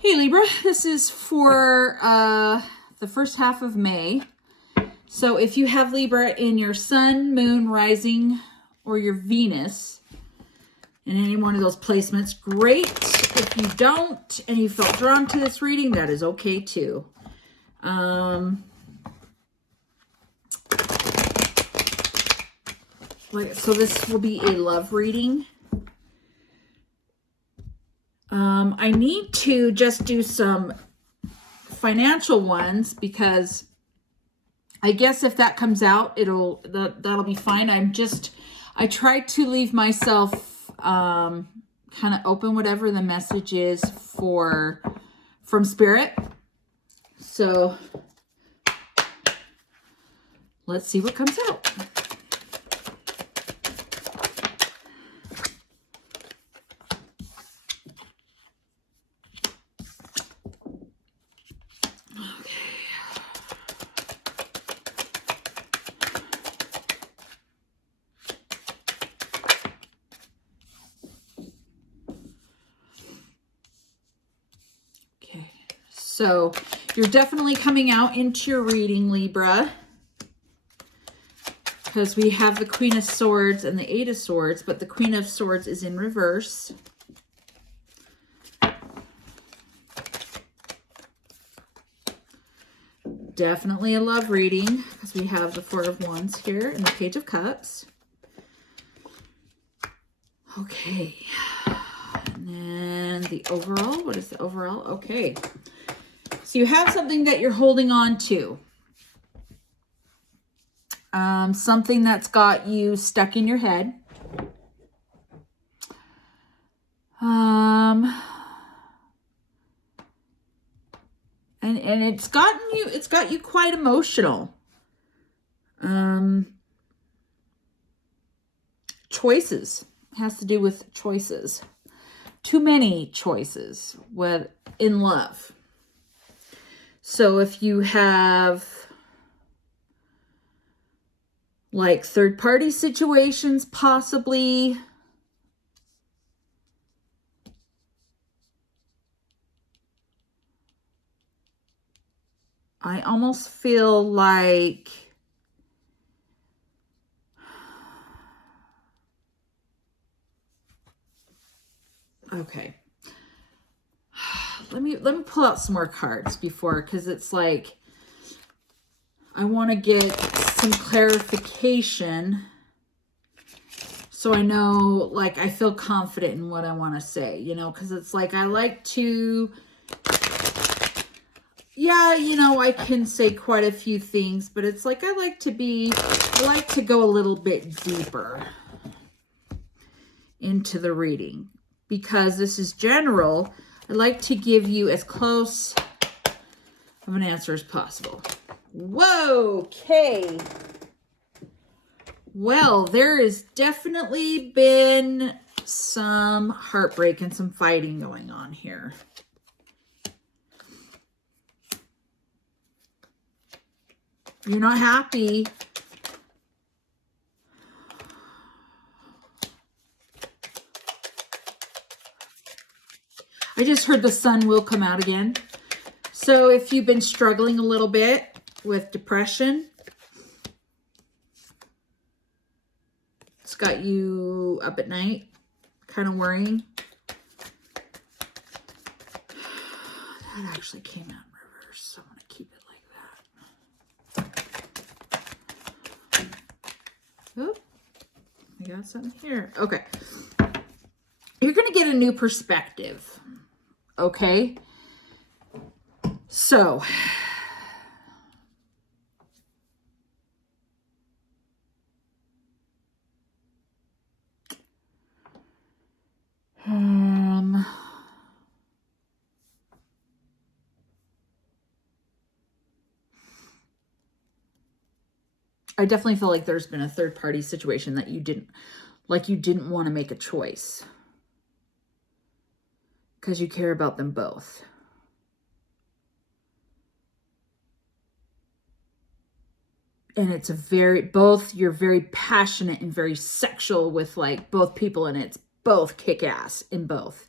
Hey Libra, this is for the first half of May. So if you have Libra in your sun, moon, rising, or your Venus in any one of those placements, great. If you don't and you felt drawn to this reading, that is okay too. So this will be a love reading. I need to just do some financial ones because I guess if that comes out, that'll be fine. I try to leave myself kind of open whatever the message is from Spirit. So let's see what comes out. So you're definitely coming out into your reading, Libra, because we have the Queen of Swords and the Eight of Swords, but the Queen of Swords is in reverse. Definitely a love reading because we have the Four of Wands here and the Page of Cups. Okay. And then the overall, what is the overall? Okay. So you have something that you're holding on to. Something that's got you stuck in your head. And it's got you quite emotional. Choices. It has to do with choices. Too many choices in love. So if you have like third-party situations, possibly, I almost feel like okay. Let me pull out some more cards because it's like I want to get some clarification so I know, like, I feel confident in what I want to say, because it's like I like to, I can say quite a few things, but it's like I like to go a little bit deeper into the reading because this is general. I like to give you as close of an answer as possible. Whoa, okay. Well, there has definitely been some heartbreak and some fighting going on here. You're not happy. I just heard the sun will come out again. So if you've been struggling a little bit with depression, it's got you up at night, kind of worrying. That actually came out in reverse, so I'm going to keep it like that. Oh, I got something here. Okay. You're going to get a new perspective. Okay. So, I definitely feel like there's been a third-party situation that you didn't want to make a choice because you care about them both. And it's you're very passionate and very sexual with like both people, and it's both kick ass in both.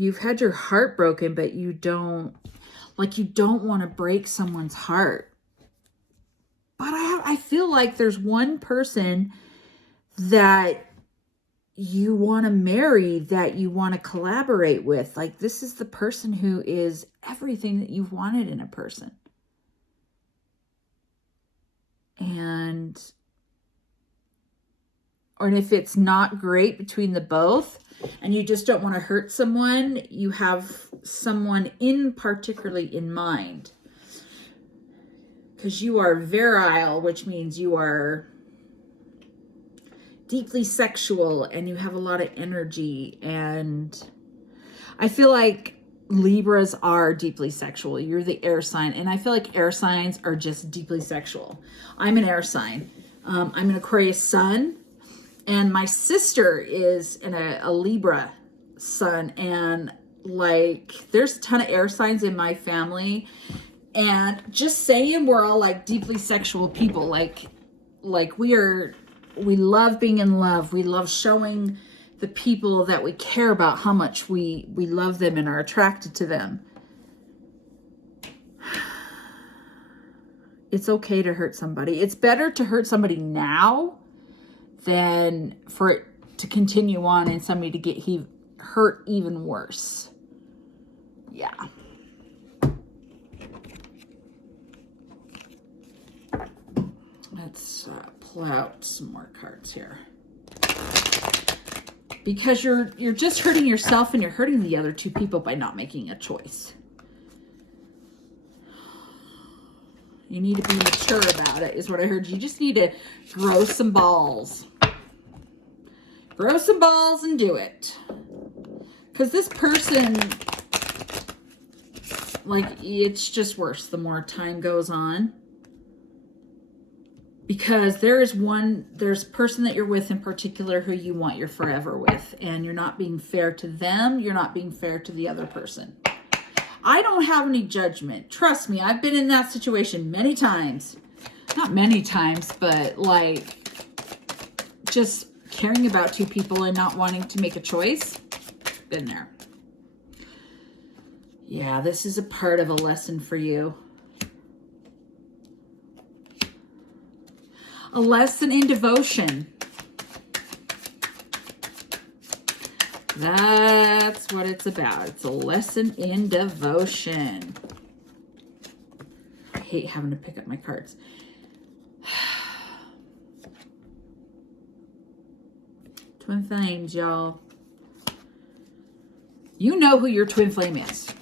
You've had your heart broken, but you don't want to break someone's heart. But I feel like there's one person that you want to marry, that you want to collaborate with. Like, this is the person who is everything that you've wanted in a person. And if it's not great between the both, and you just don't want to hurt someone, you have someone particularly in mind. Because you are virile, which means you are deeply sexual and you have a lot of energy. And I feel like Libras are deeply sexual. You're the air sign. And I feel like air signs are just deeply sexual. I'm an air sign. I'm an Aquarius sun. And my sister is a Libra sun. And like, there's a ton of air signs in my family. And just saying, we're all like deeply sexual people. Like we love being in love. We love showing the people that we care about how much we love them and are attracted to them. It's okay to hurt somebody. It's better to hurt somebody now than for it to continue on and somebody to get hurt even worse. Yeah. Let's pull out some more cards here. Because you're just hurting yourself and you're hurting the other two people by not making a choice. You need to be mature about it, is what I heard. You just need to grow some balls. Grow some balls and do it. Because this person, like, it's just worse the more time goes on. Because there's a person that you're with in particular who you want your forever with. And you're not being fair to them. You're not being fair to the other person. I don't have any judgment. Trust me, I've been in that situation many times. Not many times, but like just caring about two people and not wanting to make a choice. Been there. Yeah, this is a part of a lesson for you. A lesson in devotion. That's what it's about. It's a lesson in devotion. I hate having to pick up my cards. Twin flames, y'all. You know who your twin flame is.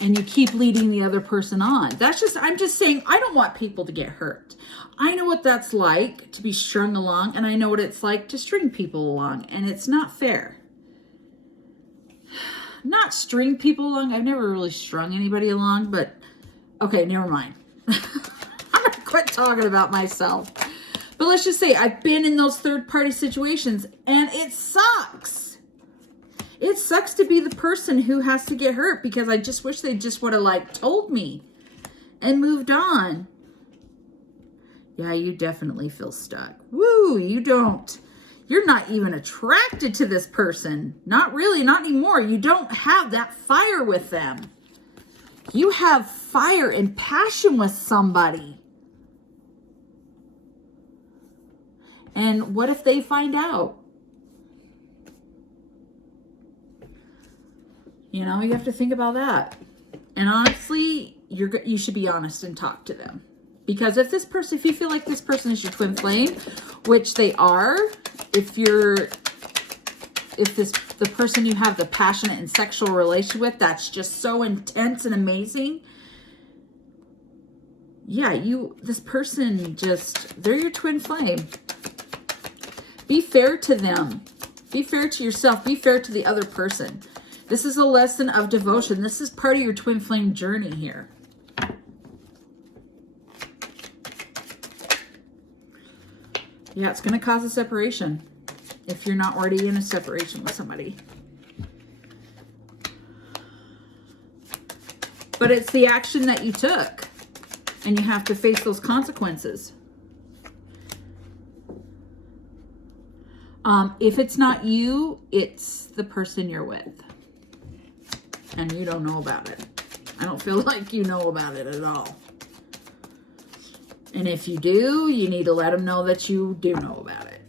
And you keep leading the other person on. I'm just saying, I don't want people to get hurt. I know what that's like to be strung along, and I know what it's like to string people along, and it's not fair. Not string people along. I've never really strung anybody along, but okay, never mind. I'm going to quit talking about myself. But let's just say I've been in those third-party situations, and it sucks. It sucks to be the person who has to get hurt, because I just wish they just would have like told me and moved on. Yeah, you definitely feel stuck. Woo, you don't. You're not even attracted to this person. Not really, not anymore. You don't have that fire with them. You have fire and passion with somebody. And what if they find out? You know, you have to think about that. And honestly, you should be honest and talk to them. Because if you feel like this person is your twin flame, which they are, if the person you have the passionate and sexual relation with, that's just so intense and amazing. Yeah, this person they're your twin flame. Be fair to them. Be fair to yourself. Be fair to the other person. This is a lesson of devotion. This is part of your twin flame journey here. Yeah, it's going to cause a separation if you're not already in a separation with somebody. But it's the action that you took, and you have to face those consequences. If it's not you, it's the person you're with. And you don't know about it. I don't feel like you know about it at all. And if you do, you need to let them know that you do know about it.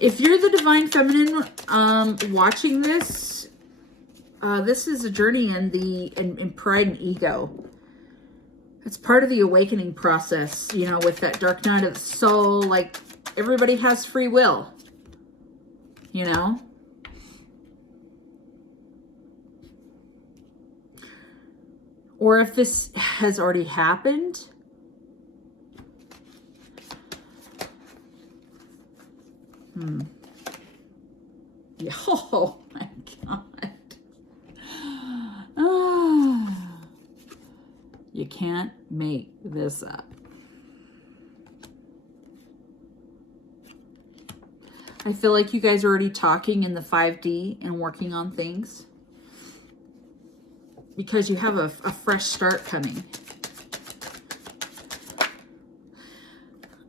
If you're the Divine Feminine watching this, this is a journey in pride and ego. It's part of the awakening process, you know, with that dark night of the soul. Like, everybody has free will, you know? Or if this has already happened, yeah, oh my God. Oh, you can't make this up. I feel like you guys are already talking in the 5D and working on things. Because you have a fresh start coming.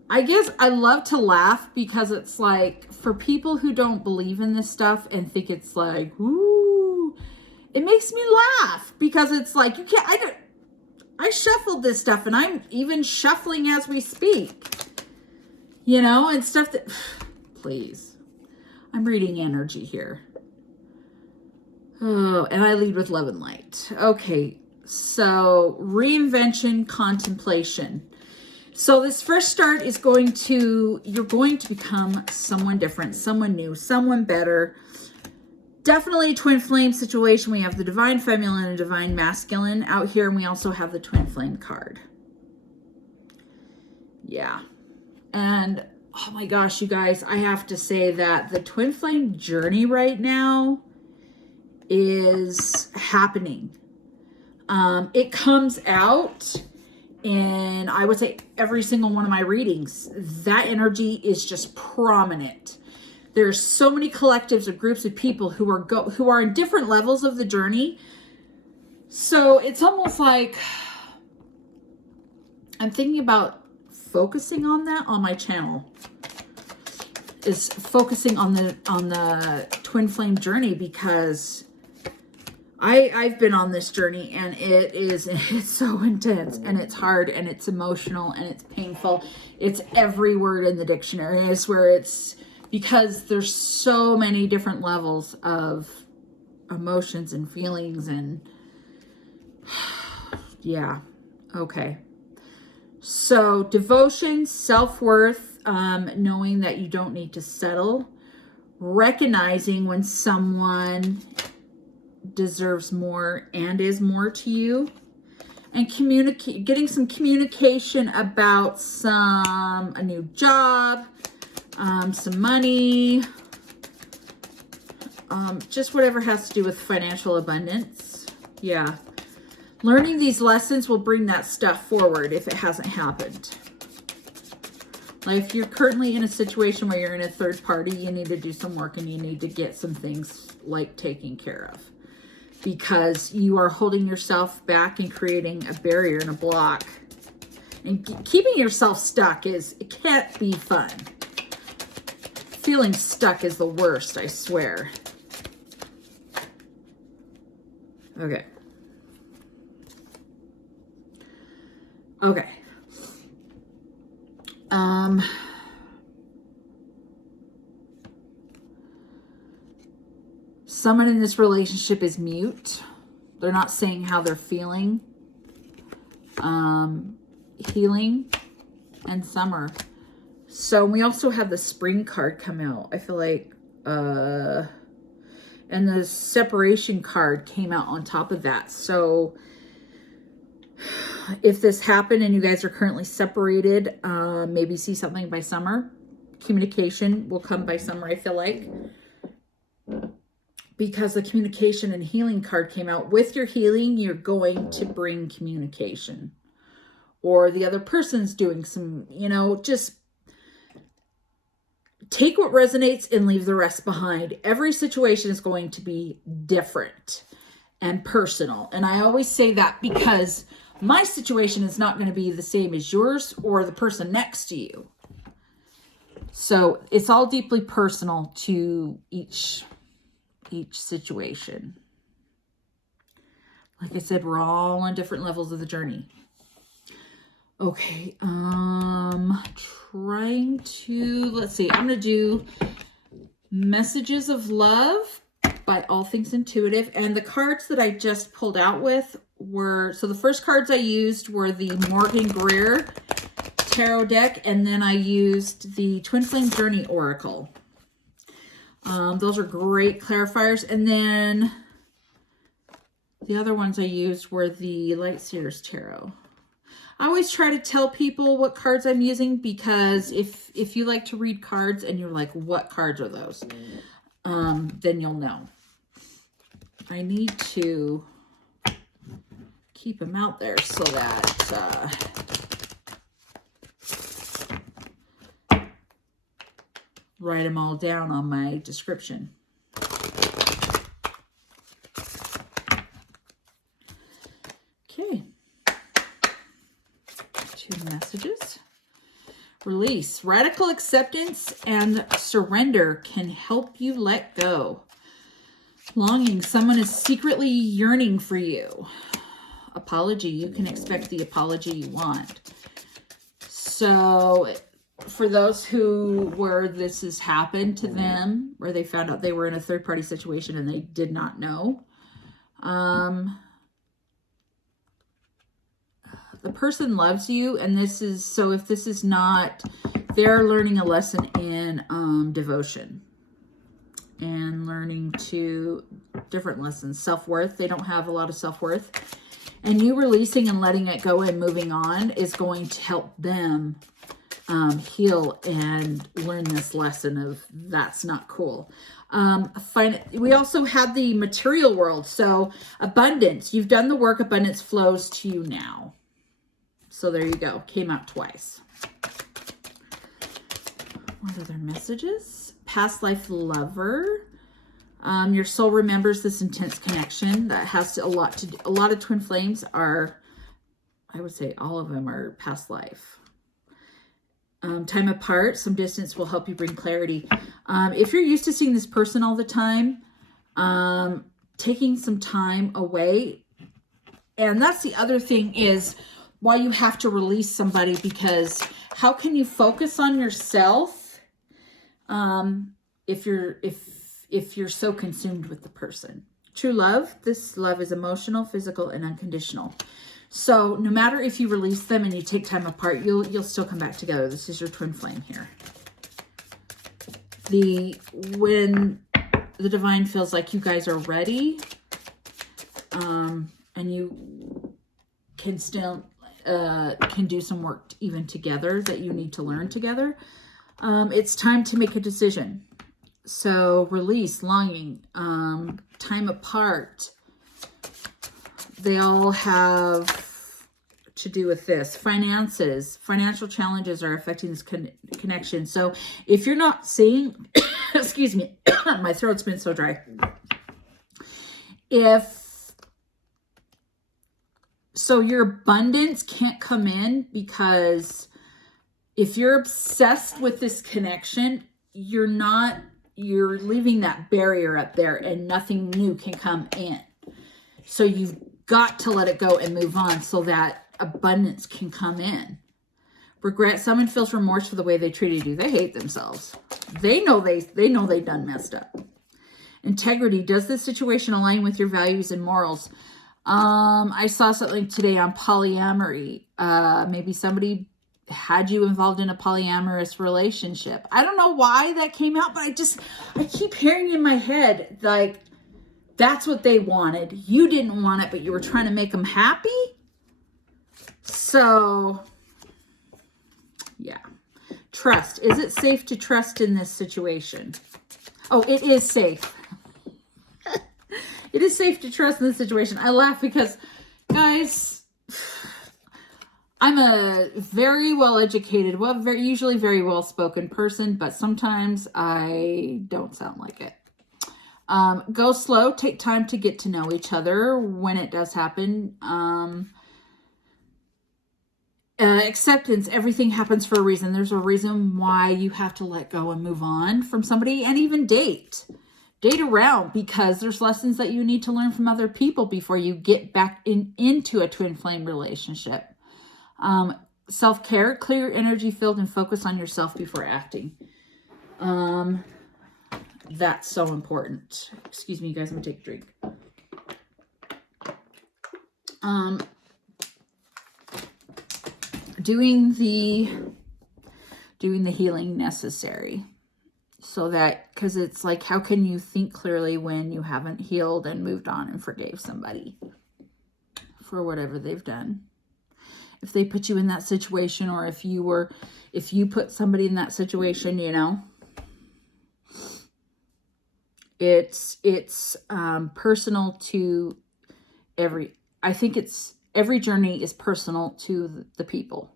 I guess I love to laugh because it's like, for people who don't believe in this stuff and think it's like, ooh, it makes me laugh because it's like, you can't, I shuffled this stuff and I'm even shuffling as we speak, you know, and stuff that, please, I'm reading energy here. Oh, and I lead with love and light. Okay, so reinvention, contemplation. So this first start is you're going to become someone different, someone new, someone better. Definitely a twin flame situation. We have the Divine Feminine and Divine Masculine out here, and we also have the twin flame card. Yeah. And oh my gosh, you guys, I have to say that the twin flame journey right now is happening. It comes out in, I would say, every single one of my readings. That energy is just prominent. There's so many collectives or groups of people who are in different levels of the journey. So it's almost like I'm thinking about focusing on that on my channel. Is focusing on the twin flame journey, because I've been on this journey and it's so intense and it's hard and it's emotional and it's painful. It's every word in the dictionary. I swear, it's because there's so many different levels of emotions and feelings and yeah. Okay. So devotion, self-worth, knowing that you don't need to settle, recognizing when someone deserves more and is more to you, and getting some communication about a new job, some money, just whatever has to do with financial abundance. Yeah. Learning these lessons will bring that stuff forward if it hasn't happened. Like, if you're currently in a situation where you're in a third party, you need to do some work and you need to get some things like taken care of, because you are holding yourself back and creating a barrier and a block, and keeping yourself stuck it can't be fun. Feeling stuck is the worst, I swear. Okay. Okay. Someone in this relationship is mute. They're not saying how they're feeling. Healing and summer. So we also have the spring card come out. I feel like, and the separation card came out on top of that. So if this happened and you guys are currently separated, maybe see something by summer. Communication will come by summer, I feel like. Because the communication and healing card came out. With your healing, you're going to bring communication. Or the other person's doing some, just take what resonates and leave the rest behind. Every situation is going to be different and personal. And I always say that because my situation is not going to be the same as yours or the person next to you. So it's all deeply personal to each situation. Like I said, we're all on different levels of the journey. Okay, trying to, let's see, I'm going to do Messages of Love by All Things Intuitive. And the cards that I just pulled out with were, so the first cards I used were the Morgan Greer Tarot deck, and then I used the Twin Flame Journey Oracle. Those are great clarifiers. And then the other ones I used were the Light Seers Tarot. I always try to tell people what cards I'm using, because if you like to read cards and you're like, what cards are those? Then you'll know. I need to keep them out there so that write them all down on my description. Okay. 2 messages. Release. Radical acceptance and surrender can help you let go. Longing. Someone is secretly yearning for you. Apology. You can expect the apology you want. So for those where this has happened to them, where they found out they were in a third-party situation and they did not know, the person loves you, and this is, so if this is not, they're learning a lesson in devotion and learning to different lessons. Self-worth. They don't have a lot of self-worth, and you releasing and letting it go and moving on is going to help them heal and learn this lesson of that's not cool. We also have the material world. So abundance, you've done the work, abundance flows to you now. So there you go. Came out twice. What other messages? Past life lover. Your soul remembers this intense connection that has a lot to do. A lot of twin flames are, I would say all of them are past life. Time apart, some distance will help you bring clarity. If you're used to seeing this person all the time, taking some time away. And that's the other thing is why you have to release somebody, because how can you focus on yourself if you're so consumed with the person? True love, this love is emotional, physical, and unconditional. So no matter if you release them and you take time apart, you'll still come back together. This is your twin flame here. When the divine feels like you guys are ready, and you can still can do some work even together that you need to learn together, it's time to make a decision. So release, longing, time apart, they all have to do with this. Finances, financial challenges are affecting this connection. So if you're not seeing, excuse me, my throat's been so dry. So your abundance can't come in, because if you're obsessed with this connection, you're leaving that barrier up there and nothing new can come in. So you've got to let it go and move on so that abundance can come in. Regret, someone feels remorse for the way they treated you. They hate themselves. They know they done messed up. Integrity, does this situation align with your values and morals? I saw something today on polyamory. Maybe somebody had you involved in a polyamorous relationship. I don't know why that came out, but I keep hearing in my head, like, that's what they wanted. You didn't want it, but you were trying to make them happy. So, yeah. Trust. Is it safe to trust in this situation? Oh, it is safe. It is safe to trust in this situation. I laugh because, guys, I'm a very well-educated, usually very well-spoken person, but sometimes I don't sound like it. Go slow. Take time to get to know each other when it does happen. acceptance. Everything happens for a reason. There's a reason why you have to let go and move on from somebody, and even date around, because there's lessons that you need to learn from other people before you get back into a twin flame relationship. Self-care, clear your energy field and focus on yourself before acting. That's so important. Excuse me, you guys, I'm gonna take a drink. Doing the healing necessary, so that, because it's like, how can you think clearly when you haven't healed and moved on and forgave somebody for whatever they've done? If they put you in that situation, or if you put somebody in that situation, you know, it's personal to I think every journey is personal to the people.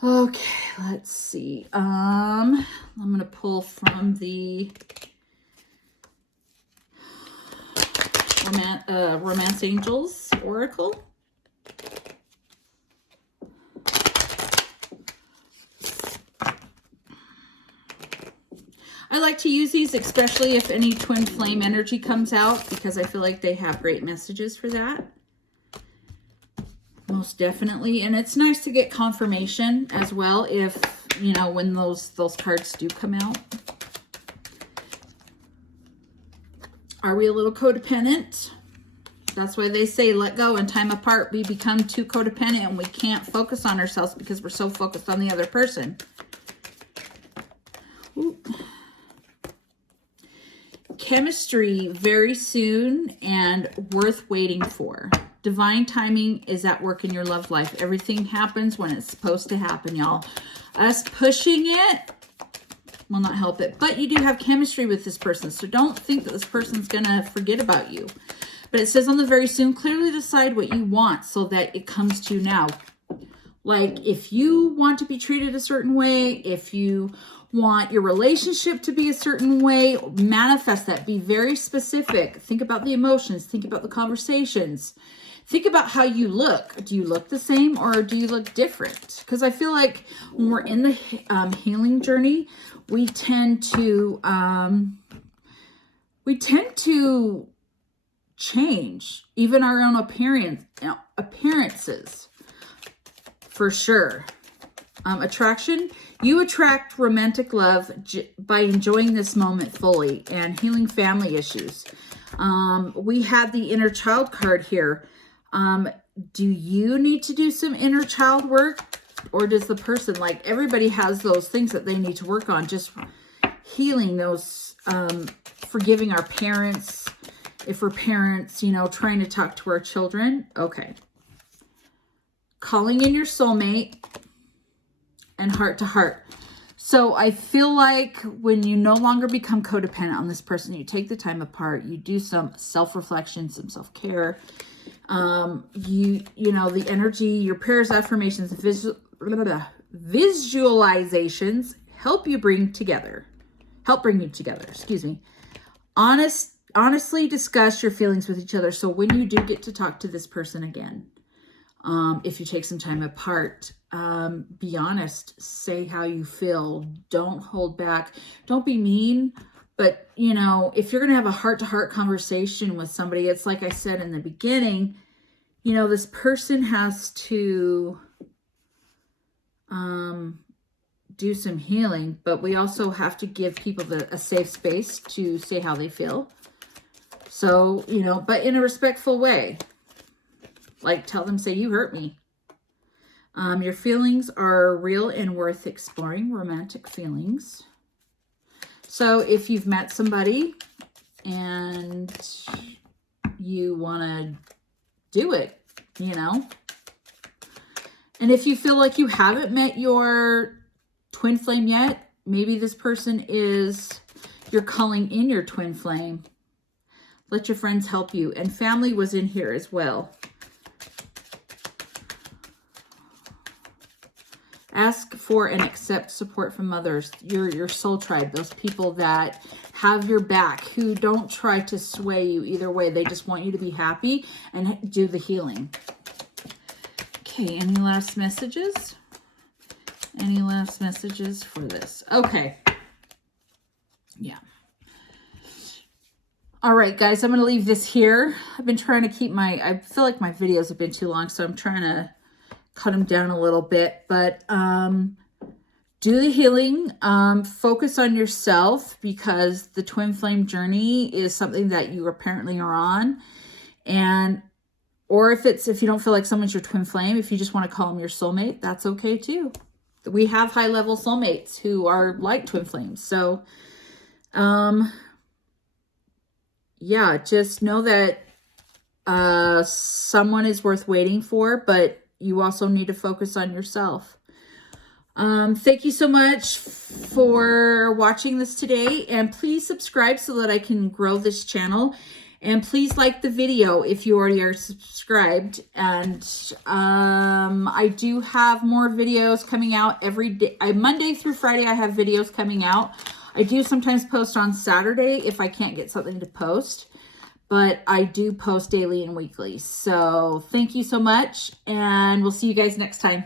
Okay, let's see. I'm going to pull from the Romance Angels Oracle. I like to use these, especially if any twin flame energy comes out, because I feel like they have great messages for that. Most definitely. And it's nice to get confirmation as well, if, you know, when those cards do come out. Are we a little codependent? That's why they say let go and time apart. We become too codependent and we can't focus on ourselves because we're so focused on the other person. Ooh. Chemistry very soon and worth waiting for. Divine timing is at work in your love life. Everything happens when it's supposed to happen, y'all. Us pushing it will not help it. But you do have chemistry with this person, so don't think that this person's going to forget about you. But it says on the very soon, clearly decide what you want so that it comes to you now. Like, if you want to be treated a certain way, if you want your relationship to be a certain way, manifest that. Be very specific. Think about the emotions. Think about the conversations. Think about how you look. Do you look the same or do you look different? Because I feel like when we're in the healing journey, we tend to change even our own appearances, for sure. Attraction. You attract romantic love by enjoying this moment fully and healing family issues. We had the inner child card here. Do you need to do some inner child work, or does the person, like, everybody has those things that they need to work on, just healing those, forgiving our parents, if we're parents, you know, trying to talk to our children. Okay. Calling in your soulmate and heart to heart. So I feel like when you no longer become codependent on this person, you take the time apart, you do some self-reflection, some self-care. You know, the energy, your prayers, affirmations, visualizations help bring you together, excuse me. Honestly discuss your feelings with each other. So when you do get to talk to this person again, if you take some time apart, be honest, say how you feel, don't hold back, don't be mean. But, you know, if you're going to have a heart-to-heart conversation with somebody, it's like I said in the beginning, you know, this person has to do some healing, but we also have to give people a safe space to say how they feel. So, you know, but in a respectful way. Like, tell them, say, you hurt me. Your feelings are real and worth exploring, romantic feelings. So if you've met somebody and you want to do it, you know. And if you feel like you haven't met your twin flame yet, maybe this person is, you're calling in your twin flame. Let your friends help you. And family was in here as well. Ask for and accept support from others, your soul tribe, those people that have your back, who don't try to sway you either way. They just want you to be happy and do the healing. Okay, any last messages? Any last messages for this? Okay. Yeah. All right, guys, I'm going to leave this here. I've been trying to keep I feel like my videos have been too long, so I'm trying to cut them down a little bit. But do the healing. Focus on yourself, because the twin flame journey is something that you apparently are on. And or if you don't feel like someone's your twin flame, if you just want to call them your soulmate, that's okay too. We have high level soulmates who are like twin flames. So, yeah, just know that someone is worth waiting for, but you also need to focus on yourself. Thank you so much for watching this today, and please subscribe so that I can grow this channel. And please like the video if you already are subscribed. And I do have more videos coming out every day. Monday through Friday, I have videos coming out. I do sometimes post on Saturday if I can't get something to post. But I do post daily and weekly. So thank you so much. And we'll see you guys next time.